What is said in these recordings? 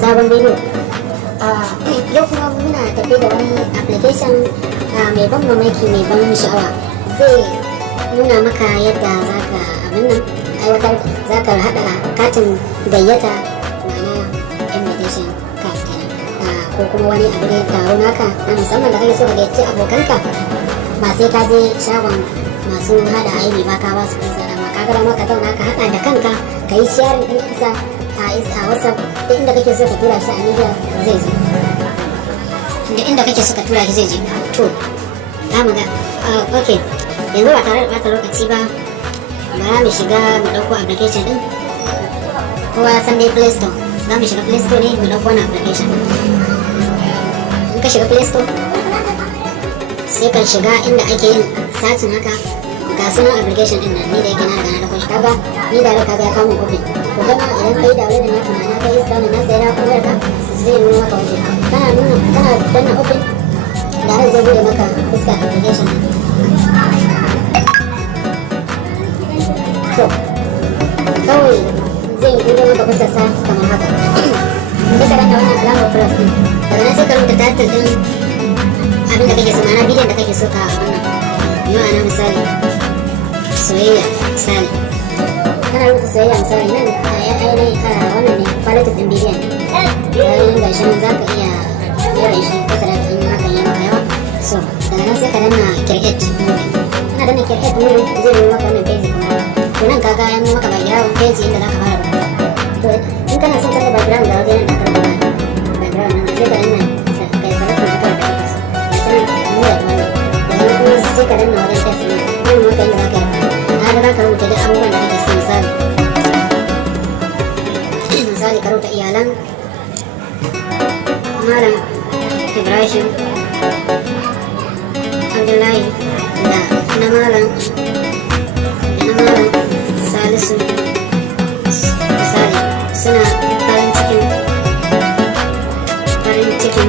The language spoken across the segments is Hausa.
sabon bidiyo. Yau kuma muna tafi da wani application mai ban mamaki, mai ban sha'awa. Zai nuna maka yadda za ka aiwatar, za ka haɗa katin gayyata, ma'ana invitation card kenan, ko kuma wani abu ne taro naka na musamman da kake so ka gayyaci abokanka, ba sai ka je shagon masu haɗa aini ba, ka ba su kansa dama, ka ga dama ka zauna ka haɗa da kanka, ka yi sharing ɗin isa a WhatsApp, da inda kake so ka tura shi a media zai zo, da inda kake so ka tura shi zai je. To za mu ga ok, yanzu ba tare da ɓata lokaci ba, bara mu shiga mu ɗauko application ɗin. Kowa ya san dai Play Store, za mu shiga Play Store ne mu ɗauko wani application. In ka shiga Play Store sai ka shiga inda ake yin searching haka, ga sunan application ɗin nan, ni da yake na riga na ɗauko shi, kaga ni da kaga ya kawo open. To gama idan kai da wani nasu na kai install na sai na kuma ka zai nuna maka open, kana danna open da zai bude maka fuskar application ɗin. To kawai zai bude maka fuskar sa kamar haka, sai ka danna wannan alamar plus ɗin, daga nan sai ka rubuta title ɗin abin da kake so, ma'ana bidiyon da kake so ka wannan. Yau ana misali soyayya, misali kana rubuta soyayya misali, nan wannan ne quality ɗin bidiyon yayin ga shi za ka iya yara shi kasa da in hakan yi maka yawa. So daga nan sai ka danna create movie, kana danna create movie zai nuna maka wannan page kamar haka. To nan kaga ya nuna maka background page inda za ka fara rubuta. To in kana son canza background da wajen da ka rubuta background nan sai ka danna kai select na ka da ka sai nuna wannan, daga nan kuma sai ka danna wajen text ne nan maka inda za ka yi za ka rubuta duk abubuwan da kake so. Misali ka rubuta iyalan Malam Ibrahim Abdullahi da na Malam Salisu, misali suna farin cikin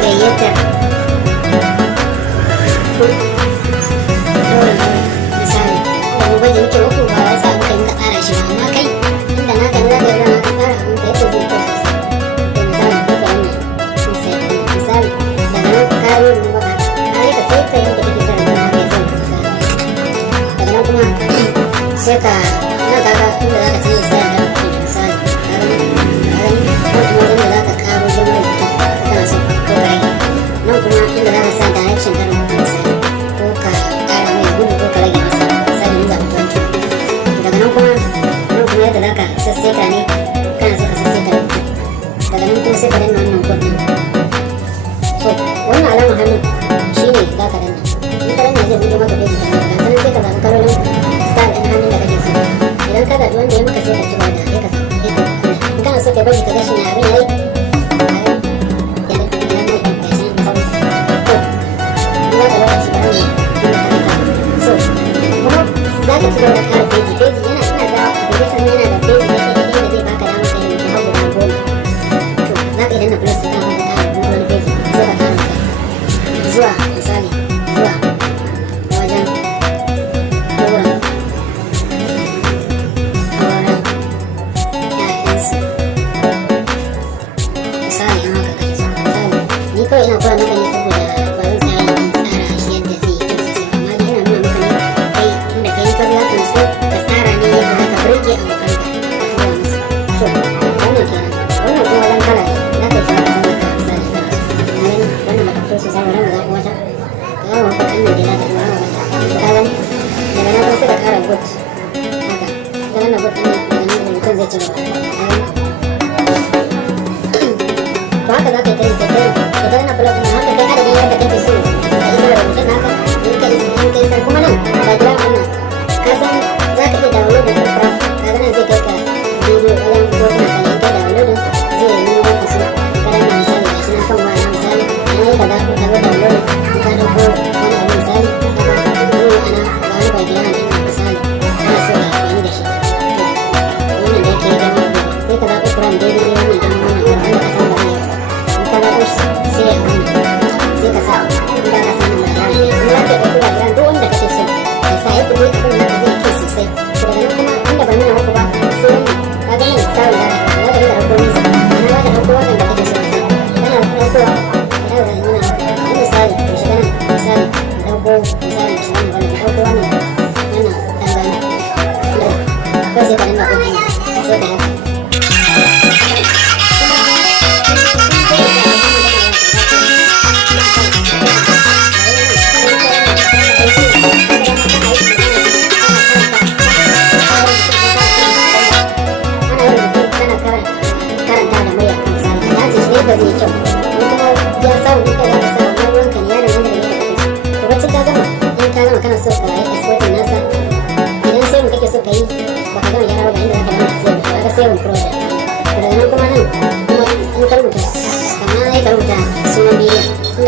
gayyatar misali da mu bane muke uku ba ya sa muka yi ka tsara shi ba, amma kai inda naka ne za ka yi rana ka tsara abin ka yadda zai kyau sosai. To misali daga nan ka yi mu baka ka yi ka sai ka yadda kake son rana ka yi son ka misali. Daga nan kuma sai ka nan kaga inda za ka canza style da kake misali, ko kuma inda za ka karo girman rubutu kana so ko ka rage, nan kuma inda za ka sa direction ɗin rubutu misali, ko ka ƙara mai gudu ko ka rage masa misali mun zaɓi 20. Daga nan kuma yadda za ka sasseka ne, kana so ka sasseka rubutu, daga nan kuma sai ka danna wannan code ɗin. So wannan alamar hannun shi ne za ka danna, in ka danna zai buɗe maka page kamar haka, sannan sai ka zaɓi kalolin style ɗin hannun da kake so. Idan ka zaɓi wanda ya maka sai ka ci gaba da sai ka kunna, in kana so ka bari ka ga shi ne abin yayi za ka ci gaba da kara peji yana ina da application yana da peji da zai baka damar ka yi rubutu har guda 10. To za ka idan na plus ka kara wani peji sai ka kara zuwa misali zuwa wajen auren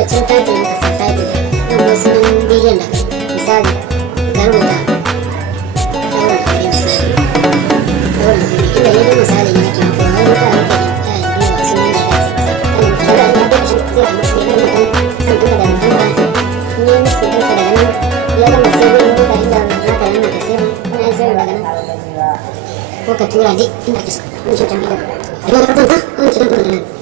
can title muka sa title nan kuma sunan bidiyon da kai misali ka rubuta ɗaurin aure misali ɗaurin aure inda ne dai misali ne ake mafi wani mutane ke duba sunan da ya dace masa kan da ya shi zai amma sai kan mutum san duka da mutum ba ne musu kansa daga nan ya gama sai gurin duka inda za ka nuna ka sai wani an sai daga nan ko ka tura duk inda ake so wani shi can bidiyon da kuma da farkon ta wani kiran ɗaurin nan